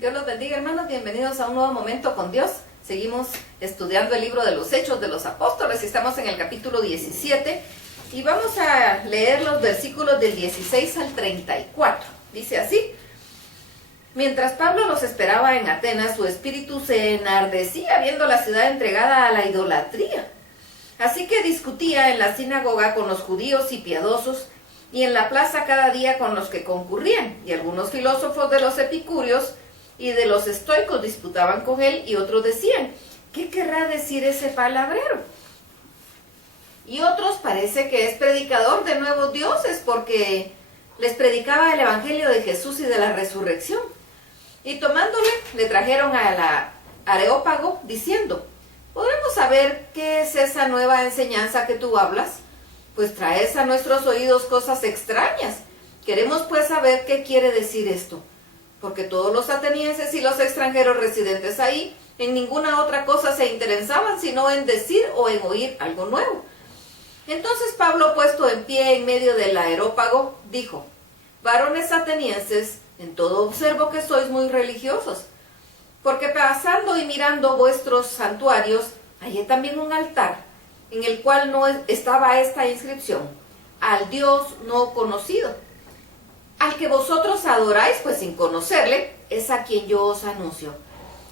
Dios los bendiga, hermanos. Bienvenidos a un nuevo momento con Dios. Seguimos estudiando el libro de los Hechos de los Apóstoles y estamos en el capítulo 17 y vamos a leer los versículos del 16 al 34. Dice así: mientras Pablo los esperaba en Atenas, su espíritu se enardecía viendo la ciudad entregada a la idolatría. Así que discutía en la sinagoga con los judíos y piadosos, y en la plaza cada día con los que concurrían, y algunos filósofos de los epicúreos y de los estoicos disputaban con él, y otros decían: ¿qué querrá decir ese palabrero? Y otros parece que es predicador de nuevos dioses, porque les predicaba el evangelio de Jesús y de la resurrección. Y tomándole, le trajeron al Areópago, diciendo: ¿podremos saber qué es esa nueva enseñanza que tú hablas? Pues traes a nuestros oídos cosas extrañas. Queremos pues saber qué quiere decir esto, porque todos los atenienses y los extranjeros residentes ahí en ninguna otra cosa se interesaban sino en decir o en oír algo nuevo. Entonces Pablo, puesto en pie en medio del Areópago, dijo: varones atenienses, en todo observo que sois muy religiosos, porque pasando y mirando vuestros santuarios, hallé también un altar, en el cual no estaba esta inscripción: al Dios no conocido. Al que vosotros adoráis, pues sin conocerle, es a quien yo os anuncio.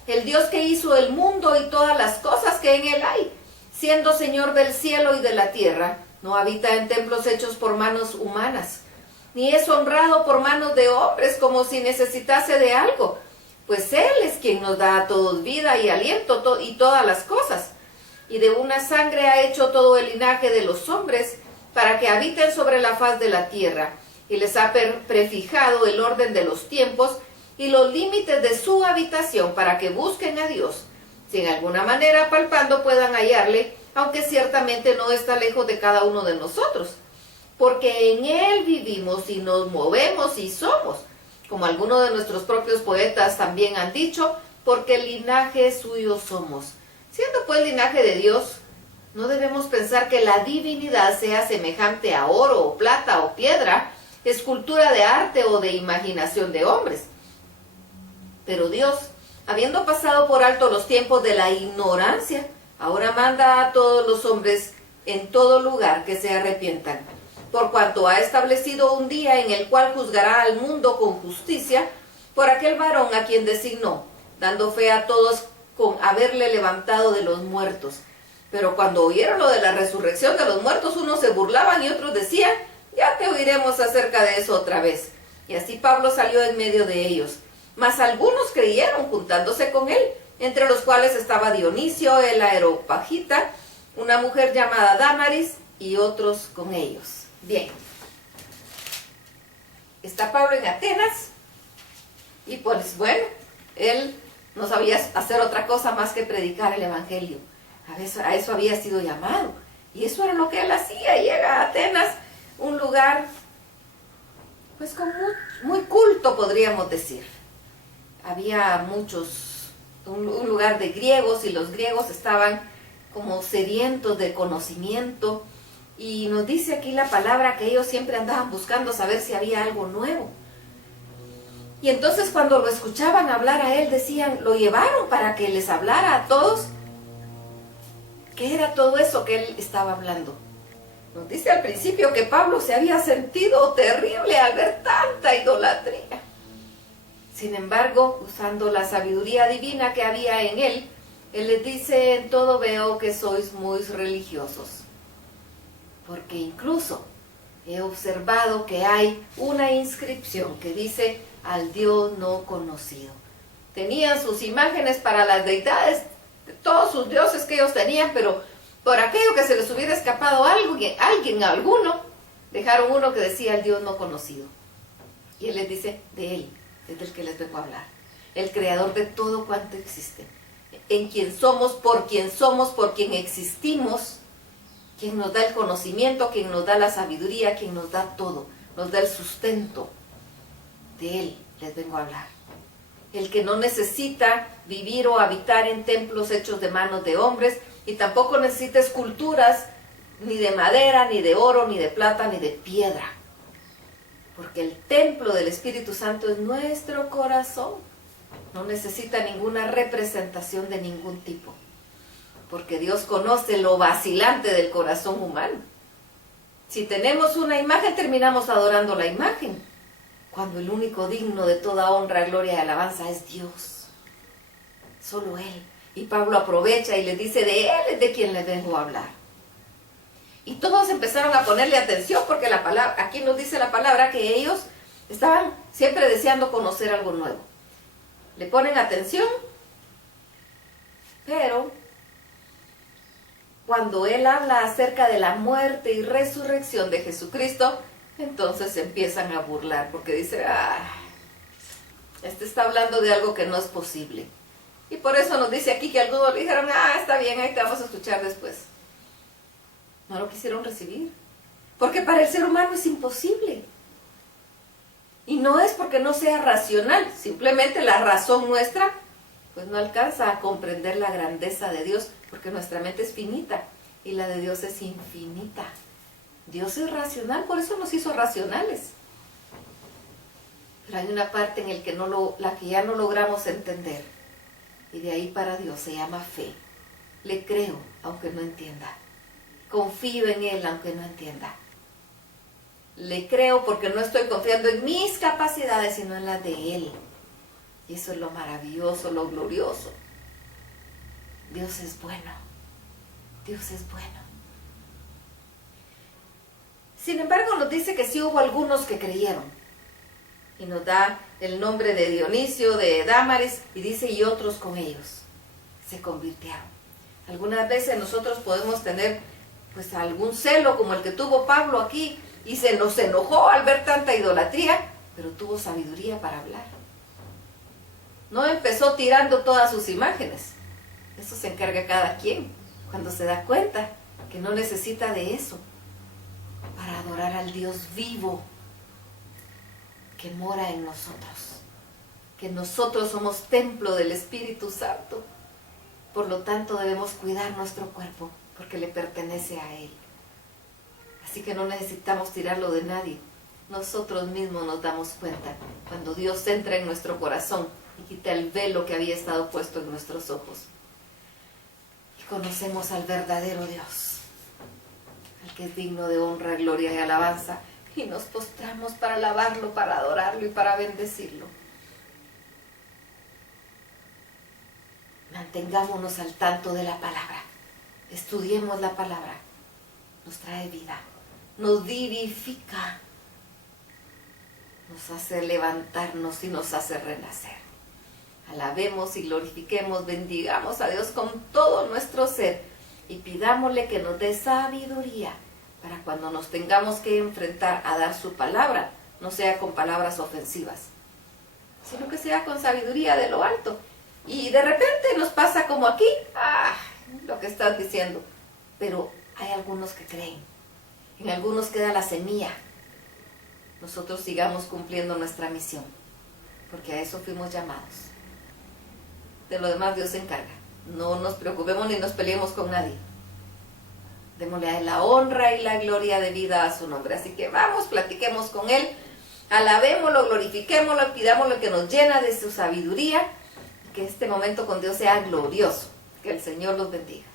El Dios que hizo el mundo y todas las cosas que en él hay, siendo Señor del cielo y de la tierra, no habita en templos hechos por manos humanas, ni es honrado por manos de hombres como si necesitase de algo, pues Él es quien nos da a todos vida y aliento y todas las cosas. Y de una sangre ha hecho todo el linaje de los hombres, para que habiten sobre la faz de la tierra, y les ha prefijado el orden de los tiempos y los límites de su habitación, para que busquen a Dios, si en alguna manera palpando puedan hallarle, aunque ciertamente no está lejos de cada uno de nosotros, porque en Él vivimos y nos movemos y somos, como algunos de nuestros propios poetas también han dicho, porque linaje suyo somos. Siendo pues linaje de Dios, no debemos pensar que la divinidad sea semejante a oro o plata o piedra, escultura de arte o de imaginación de hombres. Pero Dios, habiendo pasado por alto los tiempos de la ignorancia, ahora manda a todos los hombres en todo lugar que se arrepientan, por cuanto ha establecido un día en el cual juzgará al mundo con justicia por aquel varón a quien designó, dando fe a todos con haberle levantado de los muertos. Pero cuando oyeron lo de la resurrección de los muertos, unos se burlaban y otros decían: ya te oiremos acerca de eso otra vez. Y así Pablo salió en medio de ellos. Mas algunos creyeron juntándose con él, entre los cuales estaba Dionisio el Areopagita, una mujer llamada Dámaris, y otros con ellos. Bien. Está Pablo en Atenas, y pues bueno, él no sabía hacer otra cosa más que predicar el evangelio. A eso había sido llamado, y eso era lo que él hacía. Llega a Atenas, un lugar pues como muy culto, podríamos decir. Había un lugar de griegos, y los griegos estaban como sedientos de conocimiento, y nos dice aquí la palabra que ellos siempre andaban buscando saber si había algo nuevo. Y entonces cuando lo escuchaban hablar a él, decían, lo llevaron para que les hablara a todos. ¿Qué era todo eso que él estaba hablando? Nos dice al principio que Pablo se había sentido terrible al ver tanta idolatría. Sin embargo, usando la sabiduría divina que había en él les dice: en todo veo que sois muy religiosos, porque incluso he observado que hay una inscripción que dice: al Dios no conocido. Tenían sus imágenes para las deidades, de todos sus dioses que ellos tenían, pero por aquello que se les hubiera escapado alguno, dejaron uno que decía: el Dios no conocido. Y él les dice: de él es del que les vengo a hablar, el creador de todo cuanto existe, en quien somos, por quien existimos, quien nos da el conocimiento, quien nos da la sabiduría, quien nos da todo, nos da el sustento. De él les vengo a hablar. El que no necesita vivir o habitar en templos hechos de manos de hombres, y tampoco necesita esculturas ni de madera, ni de oro, ni de plata, ni de piedra. Porque el templo del Espíritu Santo es nuestro corazón. No necesita ninguna representación de ningún tipo, porque Dios conoce lo vacilante del corazón humano. Si tenemos una imagen, terminamos adorando la imagen, cuando el único digno de toda honra, gloria y alabanza es Dios. Solo Él. Y Pablo aprovecha y le dice, de Él es de quien le vengo a hablar. Y todos empezaron a ponerle atención, porque la palabra, aquí nos dice la palabra que ellos estaban siempre deseando conocer algo nuevo. Le ponen atención, pero cuando él habla acerca de la muerte y resurrección de Jesucristo, entonces se empiezan a burlar, porque dice, este está hablando de algo que no es posible. Y por eso nos dice aquí que algunos le dijeron, está bien, ahí te vamos a escuchar después. No lo quisieron recibir, porque para el ser humano es imposible. Y no es porque no sea racional, simplemente la razón nuestra pues no alcanza a comprender la grandeza de Dios, porque nuestra mente es finita y la de Dios es infinita. Dios es racional, por eso nos hizo racionales. Pero hay una parte en la que ya no logramos entender, y de ahí para Dios se llama fe. Le creo aunque no entienda, confío en Él aunque no entienda. Le creo porque no estoy confiando en mis capacidades, sino en las de Él. Y eso es lo maravilloso, lo glorioso. Dios es bueno. Dios es bueno. Sin embargo, nos dice que sí hubo algunos que creyeron. Y nos da el nombre de Dionisio, de Dámaris, y dice, y otros con ellos se convirtieron. Algunas veces nosotros podemos tener pues algún celo como el que tuvo Pablo aquí, y se nos enojó al ver tanta idolatría, pero tuvo sabiduría para hablar. No empezó tirando todas sus imágenes. Eso se encarga cada quien, cuando se da cuenta que no necesita de eso para adorar al Dios vivo que mora en nosotros, que nosotros somos templo del Espíritu Santo. Por lo tanto debemos cuidar nuestro cuerpo, porque le pertenece a Él. Así que no necesitamos tirarlo de nadie. Nosotros mismos nos damos cuenta cuando Dios entra en nuestro corazón y quita el velo que había estado puesto en nuestros ojos. Y conocemos al verdadero Dios, al que es digno de honra, gloria y alabanza. Y nos postramos para alabarlo, para adorarlo y para bendecirlo. Mantengámonos al tanto de la palabra. Estudiemos la palabra. Nos trae vida. Nos vivifica. Nos hace levantarnos y nos hace renacer. Alabemos y glorifiquemos, bendigamos a Dios con todo nuestro ser y pidámosle que nos dé sabiduría para cuando nos tengamos que enfrentar a dar su palabra, no sea con palabras ofensivas, sino que sea con sabiduría de lo alto. Y de repente nos pasa como aquí, lo que estás diciendo, pero hay algunos que creen, en algunos queda la semilla. Nosotros sigamos cumpliendo nuestra misión, porque a eso fuimos llamados. De lo demás Dios se encarga. No nos preocupemos ni nos peleemos con nadie. Démosle a Él la honra y la gloria de vida a su nombre. Así que vamos, platiquemos con Él, alabémoslo, glorifiquémoslo, pidámoslo que nos llena de su sabiduría, que este momento con Dios sea glorioso. Que el Señor los bendiga.